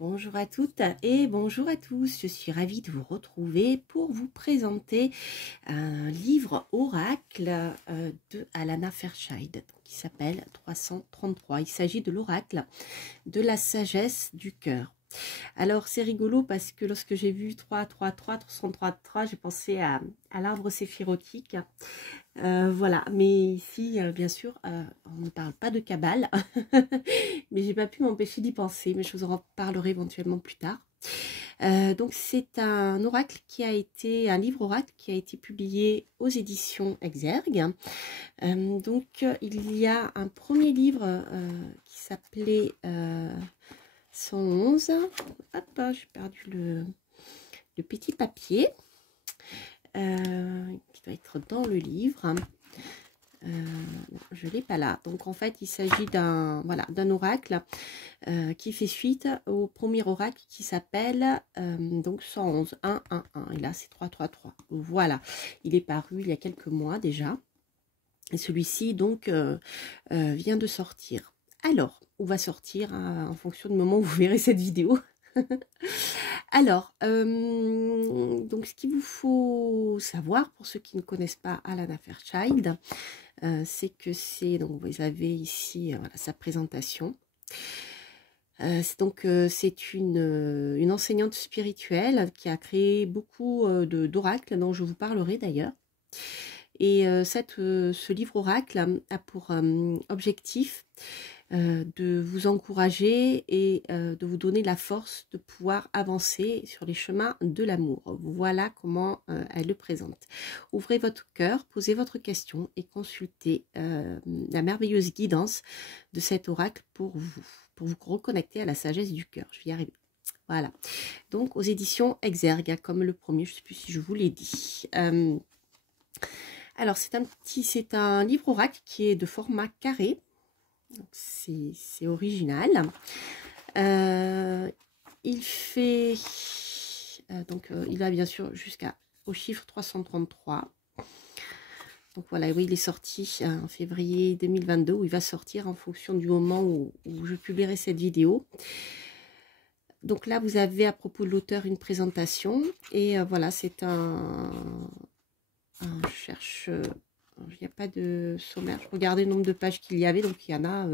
Bonjour à toutes et bonjour à tous, je suis ravie de vous retrouver pour vous présenter un livre oracle de Alana Fairchild qui s'appelle 333. Il s'agit de l'oracle de la sagesse du cœur. Alors c'est rigolo parce que lorsque j'ai vu 333, j'ai pensé à l'arbre séphirotique. Voilà, mais ici, bien sûr, on ne parle pas de cabale, mais j'ai pas pu m'empêcher d'y penser, mais je vous en parlerai éventuellement plus tard. Donc c'est un oracle un livre oracle qui a été publié aux éditions Exergue. Donc il y a un premier livre qui s'appelait 111. Hop, j'ai perdu le petit papier. Qui doit être dans le livre. Je ne l'ai pas là. Donc en fait, il s'agit d'un oracle qui fait suite au premier oracle qui s'appelle donc 111, 1, 1, 1. Et là, c'est 333. Voilà. Il est paru il y a quelques mois déjà. Et celui-ci, donc, vient de sortir. Alors, on va sortir en fonction du moment où vous verrez cette vidéo. Alors, donc ce qu'il vous faut savoir, pour ceux qui ne connaissent pas Alana Fairchild, c'est que donc vous avez ici voilà, sa présentation. C'est une enseignante spirituelle qui a créé beaucoup d'oracles dont je vous parlerai d'ailleurs. Et ce livre oracle a pour objectif de vous encourager et de vous donner la force de pouvoir avancer sur les chemins de l'amour. Voilà comment elle le présente. Ouvrez votre cœur, posez votre question et consultez la merveilleuse guidance de cet oracle pour vous reconnecter à la sagesse du cœur. Je vais y arriver. Voilà. Donc aux éditions Exergue, comme le premier, je ne sais plus si je vous l'ai dit. Alors c'est un livre oracle qui est de format carré. C'est original. Il fait il va bien sûr jusqu'au chiffre 333. Donc voilà, oui, il est sorti en février 2022, où il va sortir en fonction du moment où je publierai cette vidéo. Donc là, vous avez à propos de l'auteur une présentation. Et voilà, c'est je cherche... il n'y a pas de sommaire. Je regardais le nombre de pages qu'il y avait. Donc, il y en a...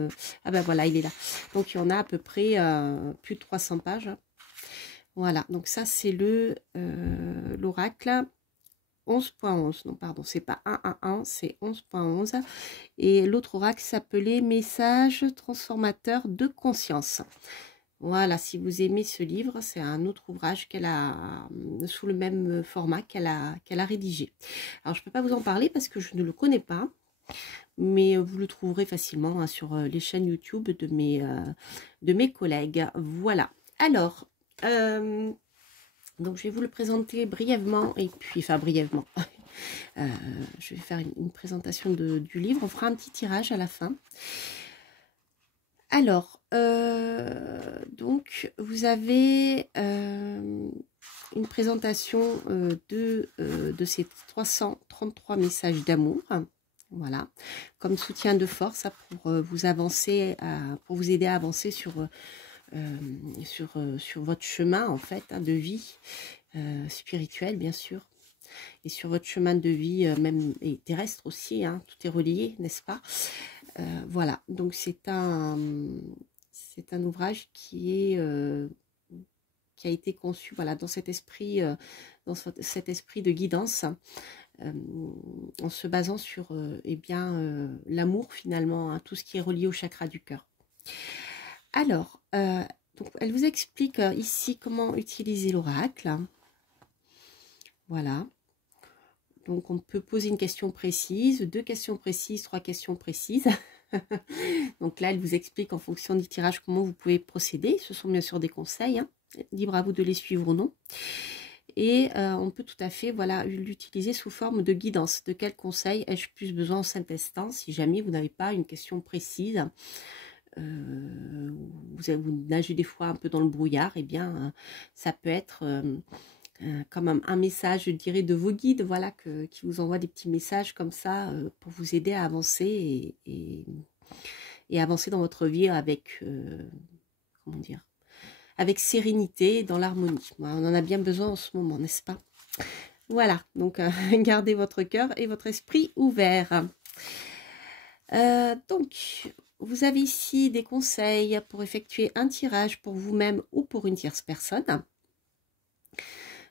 ah ben voilà, il est là. Donc, il y en a à peu près plus de 300 pages. Voilà. Donc, ça, c'est l'oracle 11.11. Non, pardon, c'est pas 1.1.1, c'est 11.11. Et l'autre oracle s'appelait Message transformateur de conscience. Voilà, si vous aimez ce livre, c'est un autre ouvrage qu'elle a, sous le même format qu'elle a rédigé. Alors, je ne peux pas vous en parler parce que je ne le connais pas, mais vous le trouverez facilement sur les chaînes YouTube de mes collègues. Voilà. Alors, donc je vais vous le présenter brièvement, et puis, enfin brièvement, je vais faire une présentation du livre. On fera un petit tirage à la fin. Alors, donc, vous avez une présentation de ces 333 messages d'amour, voilà, comme soutien de force pour vous avancer, pour vous aider à avancer sur votre chemin, en fait, de vie spirituelle, bien sûr, et sur votre chemin de vie, même et terrestre aussi, hein, tout est relié, n'est-ce pas? Voilà, donc c'est un ouvrage qui a été conçu, voilà, dans cet esprit de guidance, en se basant sur l'amour finalement, hein, tout ce qui est relié au chakra du cœur. Alors, donc elle vous explique ici comment utiliser l'oracle. Voilà. Donc, on peut poser une question précise, 2 questions précises, 3 questions précises. Donc là, elle vous explique en fonction du tirage comment vous pouvez procéder. Ce sont bien sûr des conseils, hein. Libre à vous de les suivre ou non. Et on peut tout à fait l'utiliser sous forme de guidance. De quel conseil ai-je plus besoin en cet instant si jamais vous n'avez pas une question précise, vous nagez des fois un peu dans le brouillard, et bien ça peut être... comme un message, je dirais, de vos guides, voilà, qui vous envoient des petits messages comme ça pour vous aider à avancer et avancer dans votre vie avec, comment dire, avec sérénité, dans l'harmonie. On en a bien besoin en ce moment, n'est-ce pas? Voilà, donc gardez votre cœur et votre esprit ouvert. Donc, vous avez ici des conseils pour effectuer un tirage pour vous-même ou pour une tierce personne.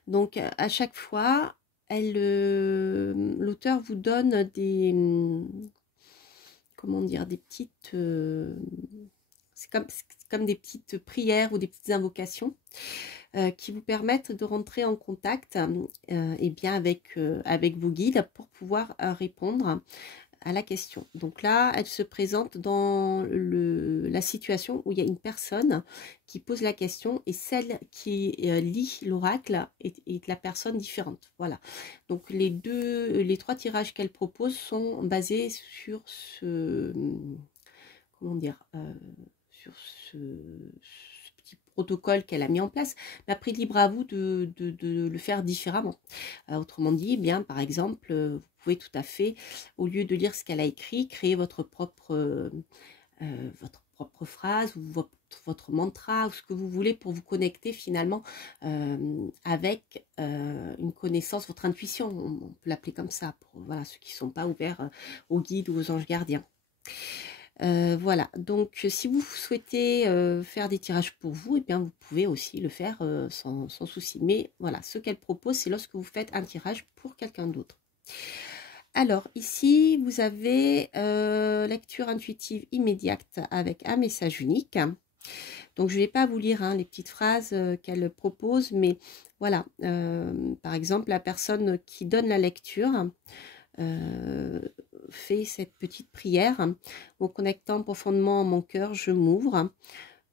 Donc, à chaque fois, l'auteur vous donne des, comment dire, des petites, c'est comme des petites prières ou des petites invocations qui vous permettent de rentrer en contact et bien avec vos guides pour pouvoir répondre à la question. Donc là, elle se présente dans la situation où il y a une personne qui pose la question et celle qui lit l'oracle est la personne différente. Voilà. Donc les trois tirages qu'elle propose sont basés sur ce, comment dire, sur ce petit protocole qu'elle a mis en place, mais après libre à vous de le faire différemment. Autrement dit, eh bien par exemple, vous pouvez tout à fait, au lieu de lire ce qu'elle a écrit, créer votre propre phrase ou votre mantra ou ce que vous voulez pour vous connecter finalement avec une connaissance, votre intuition, on peut l'appeler comme ça, pour voilà, ceux qui ne sont pas ouverts aux guides ou aux anges gardiens. Voilà, donc si vous souhaitez faire des tirages pour vous, et bien vous pouvez aussi le faire sans souci. Mais voilà, ce qu'elle propose, c'est lorsque vous faites un tirage pour quelqu'un d'autre. Alors ici, vous avez lecture intuitive immédiate avec un message unique. Donc je ne vais pas vous lire les petites phrases qu'elle propose, mais voilà, par exemple, la personne qui donne la lecture fait cette petite prière. En connectant profondément mon cœur, je m'ouvre.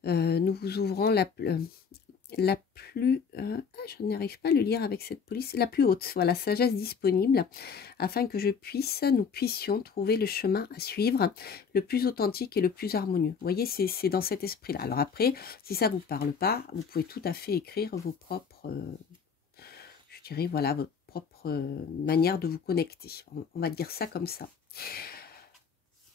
Nous vous ouvrons la plus je n'arrive pas à le lire avec cette police, la plus haute, voilà, sagesse disponible, afin que nous puissions trouver le chemin à suivre, le plus authentique et le plus harmonieux. Vous voyez, c'est dans cet esprit-là. Alors après, si ça vous parle pas, vous pouvez tout à fait écrire vos propres, je dirais, voilà, votre propre manière de vous connecter. On va dire ça comme ça.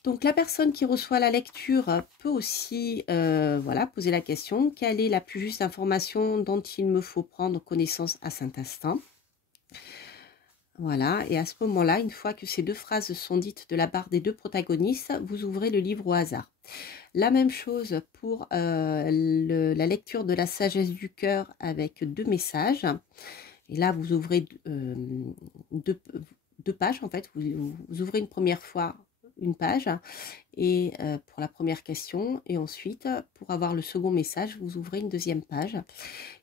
Donc la personne qui reçoit la lecture peut aussi voilà, poser la question: quelle est la plus juste information dont il me faut prendre connaissance à cet instant? Voilà, et à ce moment-là, une fois que ces deux phrases sont dites de la part des deux protagonistes, vous ouvrez le livre au hasard. La même chose pour la lecture de la sagesse du cœur avec deux messages. Et là, vous ouvrez deux pages, en fait. Vous ouvrez une première fois une page et pour la première question, et ensuite pour avoir le second message, vous ouvrez une deuxième page.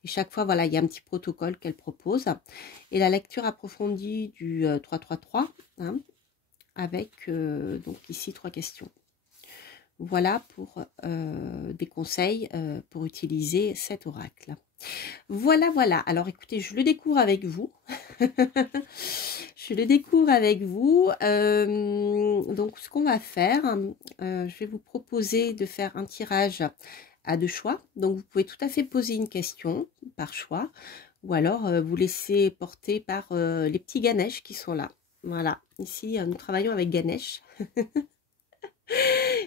Et chaque fois, voilà, il y a un petit protocole qu'elle propose. Et la lecture approfondie du 333 avec donc ici 3 questions. Voilà pour des conseils pour utiliser cet oracle. Voilà, voilà. Alors écoutez, je le découvre avec vous. Je le découvre avec vous. Donc ce qu'on va faire, je vais vous proposer de faire un tirage à deux choix. Donc vous pouvez tout à fait poser une question par choix, ou alors vous laisser porter par les petits Ganesh qui sont là. Voilà, ici nous travaillons avec Ganesh.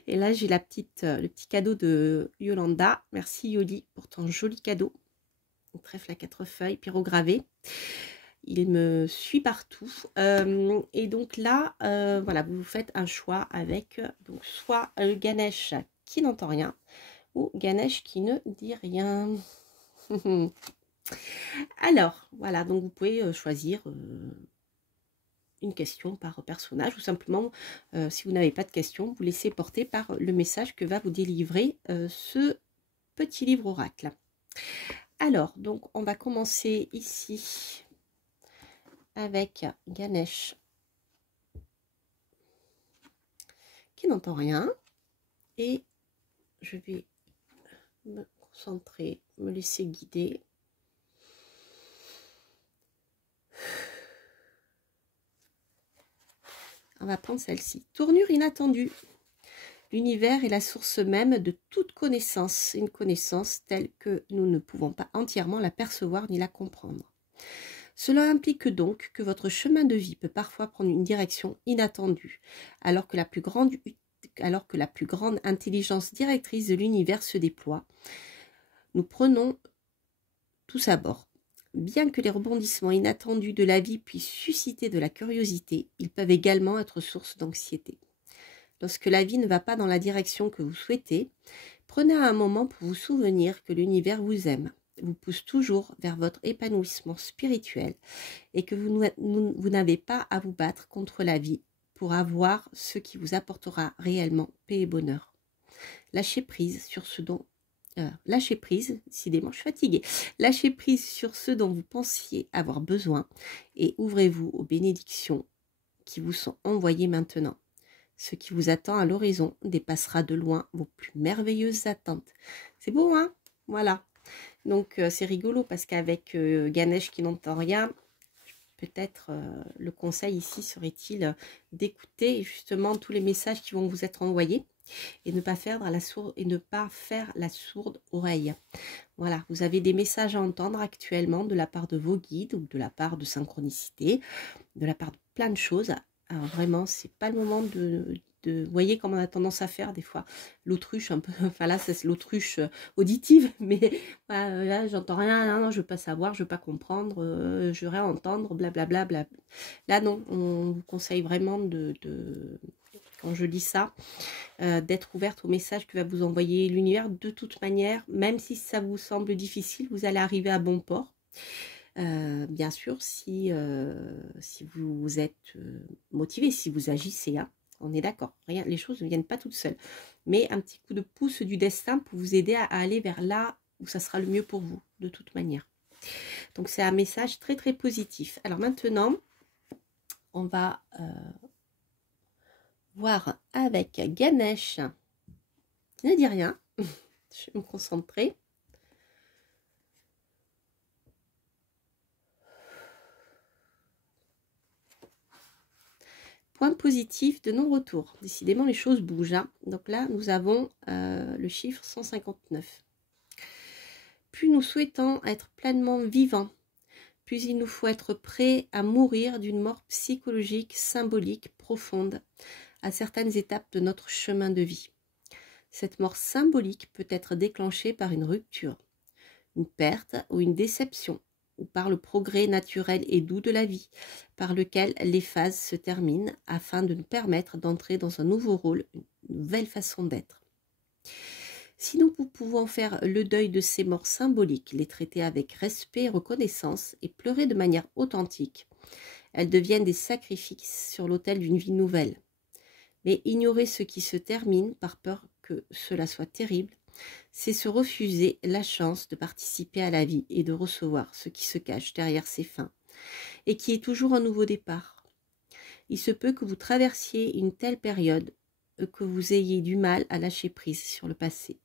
Et là j'ai le petit cadeau de Yolanda. Merci Yoli pour ton joli cadeau. Un trèfle à 4 feuilles, pyrogravé. Il me suit partout. Et donc là, voilà, vous faites un choix avec donc soit le Ganesh qui n'entend rien ou Ganesh qui ne dit rien. Alors, voilà, donc vous pouvez choisir une question par personnage, ou simplement, si vous n'avez pas de question, vous laissez porter par le message que va vous délivrer ce petit livre oracle. Alors, donc, on va commencer ici avec Ganesh qui n'entend rien, et je vais me concentrer, me laisser guider. On va prendre celle-ci. Tournure inattendue. L'univers est la source même de toute connaissance, une connaissance telle que nous ne pouvons pas entièrement la percevoir ni la comprendre. Cela implique donc que votre chemin de vie peut parfois prendre une direction inattendue, alors que la plus grande intelligence directrice de l'univers se déploie. nous prenons tous à bord. Bien que les rebondissements inattendus de la vie puissent susciter de la curiosité, ils peuvent également être source d'anxiété. Lorsque la vie ne va pas dans la direction que vous souhaitez, prenez un moment pour vous souvenir que l'univers vous aime, vous pousse toujours vers votre épanouissement spirituel et que vous n'avez pas à vous battre contre la vie pour avoir ce qui vous apportera réellement paix et bonheur. Lâchez prise sur ce dont lâchez prise, décidément je suis fatiguée, lâchez prise sur ce dont vous pensiez avoir besoin et ouvrez-vous aux bénédictions qui vous sont envoyées maintenant. Ce qui vous attend à l'horizon dépassera de loin vos plus merveilleuses attentes. C'est beau, hein? Voilà. Donc, c'est rigolo parce qu'avec Ganesh qui n'entend rien, peut-être le conseil ici serait-il d'écouter justement tous les messages qui vont vous être envoyés et ne pas faire la sourde oreille. Voilà, vous avez des messages à entendre actuellement de la part de vos guides ou de la part de synchronicité, de la part de plein de choses. Alors vraiment, c'est pas le moment vous voyez comme on a tendance à faire des fois l'autruche un peu, enfin là c'est l'autruche auditive, mais voilà, là j'entends rien, non, je veux pas savoir, je veux pas comprendre, je veux rien entendre, blablabla. Bla, bla. Là non, on vous conseille vraiment quand je dis ça, d'être ouverte au message que va vous envoyer l'univers. De toute manière, même si ça vous semble difficile, vous allez arriver à bon port. Bien sûr, si vous êtes motivé, si vous agissez, hein, on est d'accord, les choses ne viennent pas toutes seules. Mais un petit coup de pouce du destin pour vous aider à aller vers là où ça sera le mieux pour vous, de toute manière. Donc, c'est un message très, très positif. Alors maintenant, on va voir avec Ganesh. Ne dis rien, je vais me concentrer. Point positif de non-retour. Décidément, les choses bougent. Hein. Donc là, nous avons le chiffre 159. Plus nous souhaitons être pleinement vivants, plus il nous faut être prêts à mourir d'une mort psychologique, symbolique, profonde, à certaines étapes de notre chemin de vie. Cette mort symbolique peut être déclenchée par une rupture, une perte ou une déception, ou par le progrès naturel et doux de la vie, par lequel les phases se terminent afin de nous permettre d'entrer dans un nouveau rôle, une nouvelle façon d'être. Si nous pouvons faire le deuil de ces morts symboliques, les traiter avec respect et reconnaissance et pleurer de manière authentique, elles deviennent des sacrifices sur l'autel d'une vie nouvelle. Mais ignorer ce qui se termine par peur que cela soit terrible, c'est se refuser la chance de participer à la vie et de recevoir ce qui se cache derrière ses fins, et qui est toujours un nouveau départ. Il se peut que vous traversiez une telle période que vous ayez du mal à lâcher prise sur le passé.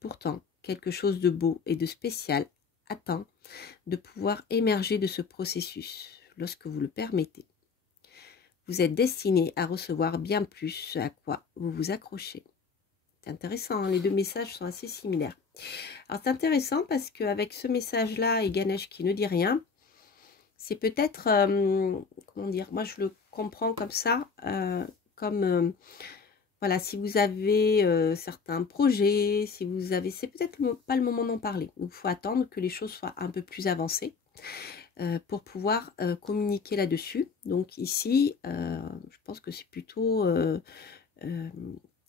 Pourtant, quelque chose de beau et de spécial attend de pouvoir émerger de ce processus, lorsque vous le permettez. Vous êtes destiné à recevoir bien plus ce à quoi vous vous accrochez. C'est intéressant, hein, les deux messages sont assez similaires. Alors c'est intéressant parce qu'avec ce message-là et Ganesh qui ne dit rien, c'est peut-être, comment dire, moi je le comprends comme ça, voilà, si vous avez certains projets, si vous avez, c'est peut-être pas le moment d'en parler. Donc il faut attendre que les choses soient un peu plus avancées pour pouvoir communiquer là-dessus. Donc ici, je pense que c'est plutôt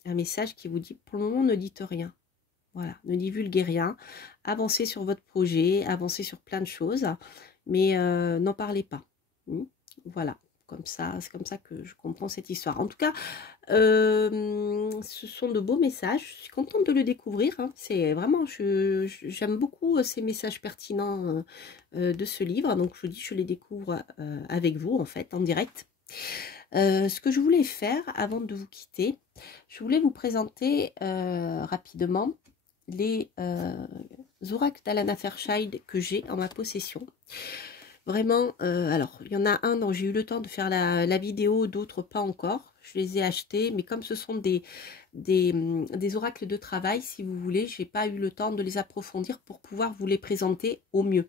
un message qui vous dit, pour le moment, ne dites rien. Voilà, ne divulguez rien. Avancez sur votre projet, avancez sur plein de choses, mais n'en parlez pas. Voilà, comme ça, c'est comme ça que je comprends cette histoire. En tout cas, ce sont de beaux messages. Je suis contente de le découvrir. Hein. C'est vraiment, j'aime beaucoup ces messages pertinents de ce livre. Donc, je vous dis, je les découvre avec vous, en fait, en direct. Ce que je voulais faire avant de vous quitter, je voulais vous présenter rapidement les oracles d'Alana Fairchild que j'ai en ma possession. Vraiment, alors il y en a un dont j'ai eu le temps de faire la vidéo, d'autres pas encore. Je les ai achetés, mais comme ce sont des oracles de travail, si vous voulez, j'ai pas eu le temps de les approfondir pour pouvoir vous les présenter au mieux.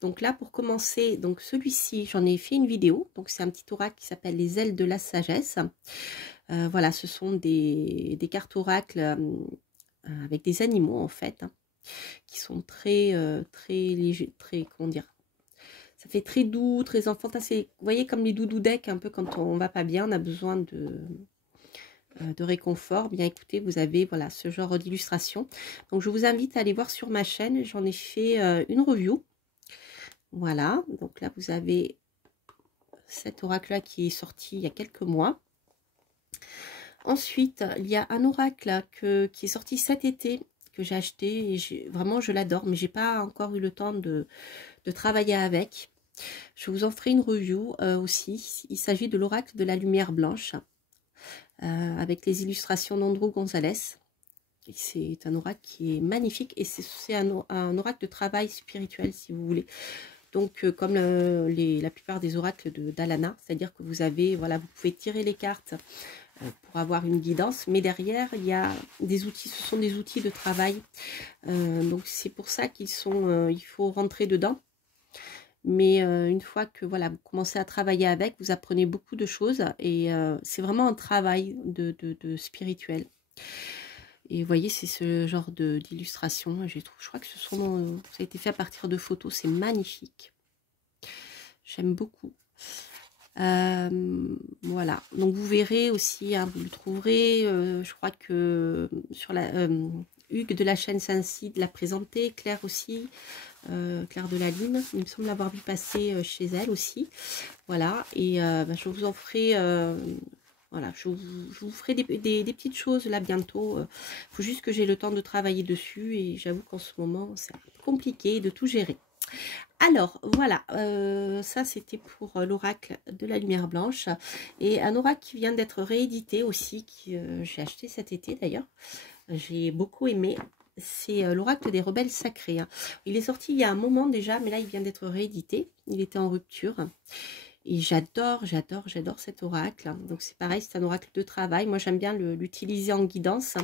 Donc là, pour commencer, donc celui-ci, j'en ai fait une vidéo. Donc c'est un petit oracle qui s'appelle les ailes de la sagesse. Voilà, ce sont des cartes oracles avec des animaux en fait. qui sont très, très légers, très, comment dire, ça fait très doux, très enfantin. Vous voyez, comme les doudou decks, un peu quand on va pas bien, on a besoin de réconfort. Bien écoutez, vous avez voilà ce genre d'illustration. Donc je vous invite à aller voir sur ma chaîne, j'en ai fait une review. Voilà, donc là vous avez cet oracle là qui est sorti il y a quelques mois. Ensuite, il y a un oracle qui est sorti cet été, que j'ai acheté, et vraiment je l'adore, mais j'ai pas encore eu le temps de travailler avec. Je vous en ferai une review aussi. Il s'agit de l'oracle de la lumière blanche, avec les illustrations d'Andrew Gonzalez. C'est un oracle qui est magnifique, et c'est un oracle de travail spirituel, si vous voulez. Donc, comme la plupart des oracles d'Alana, c'est-à-dire que vous avez, voilà, vous pouvez tirer les cartes pour avoir une guidance, mais derrière, il y a des outils, ce sont des outils de travail. Donc, c'est pour ça qu'ils sont, il faut rentrer dedans. Mais une fois que voilà, vous commencez à travailler avec, vous apprenez beaucoup de choses, et c'est vraiment un travail de spirituel. Et vous voyez, c'est ce genre d'illustration. Je crois que ça a été fait à partir de photos. C'est magnifique. J'aime beaucoup. Voilà. Donc vous verrez aussi, hein, vous le trouverez. Je crois que sur la Hugues de la chaîne Saint-Cide l'a présenté. Claire aussi. Claire de la Lune. Il me semble l'avoir vu passer chez elle aussi. Voilà. Et je vous en ferai... voilà, je vous ferai des petites choses là bientôt. Il faut juste que j'ai le temps de travailler dessus, et j'avoue qu'en ce moment, c'est compliqué de tout gérer. Alors, voilà, ça c'était pour l'oracle de la lumière blanche. Et un oracle qui vient d'être réédité aussi, que j'ai acheté cet été d'ailleurs. J'ai beaucoup aimé. C'est l'oracle des rebelles sacrés. Hein. Il est sorti il y a un moment déjà, mais là il vient d'être réédité. Il était en rupture. Et j'adore cet oracle. Donc c'est pareil, c'est un oracle de travail. Moi j'aime bien l'utiliser en guidance.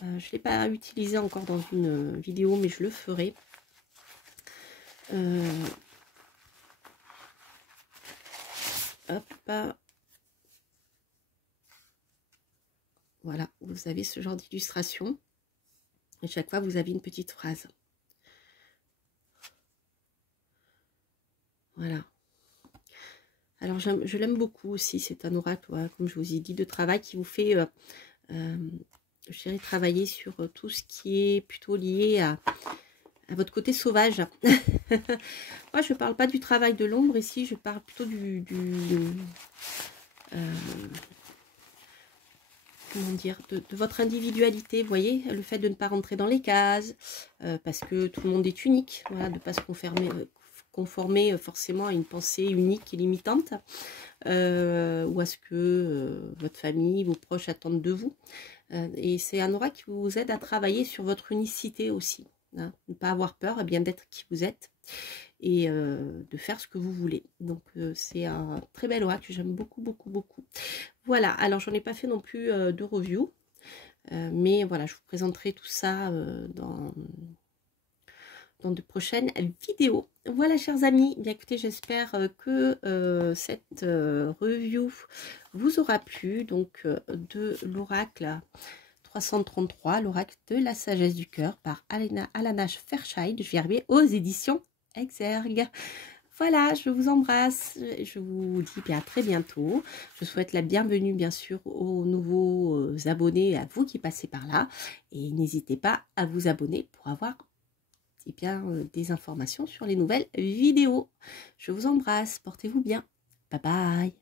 Je ne l'ai pas utilisé encore dans une vidéo, mais je le ferai. Hop. Voilà, vous avez ce genre d'illustration. Et chaque fois, vous avez une petite phrase. Voilà. Alors, je l'aime beaucoup aussi. C'est un oracle, voilà, comme je vous ai dit, de travail qui vous fait, je dirais, travailler sur tout ce qui est plutôt lié à votre côté sauvage. Moi, je ne parle pas du travail de l'ombre ici, je parle plutôt comment dire, de votre individualité, vous voyez, le fait de ne pas rentrer dans les cases, parce que tout le monde est unique, voilà, de ne pas se conformer forcément à une pensée unique et limitante, ou à ce que votre famille, vos proches attendent de vous. Et c'est un aura qui vous aide à travailler sur votre unicité aussi, hein, ne pas avoir peur, bien d'être qui vous êtes, et de faire ce que vous voulez. Donc c'est un très bel aura que j'aime beaucoup. Voilà, alors j'en ai pas fait non plus de review, mais voilà, je vous présenterai tout ça dans de prochaines vidéos. Voilà, chers amis, bien écoutez, j'espère que cette review vous aura plu, donc de l'oracle 333, l'oracle de la sagesse du cœur par Alana Fairchild, je vais y arriver, aux éditions Exergue. Voilà, je vous embrasse, je vous dis bien à très bientôt. Je souhaite la bienvenue bien sûr aux nouveaux abonnés, à vous qui passez par là, et n'hésitez pas à vous abonner pour avoir des informations sur les nouvelles vidéos. Je vous embrasse, portez-vous bien, bye bye.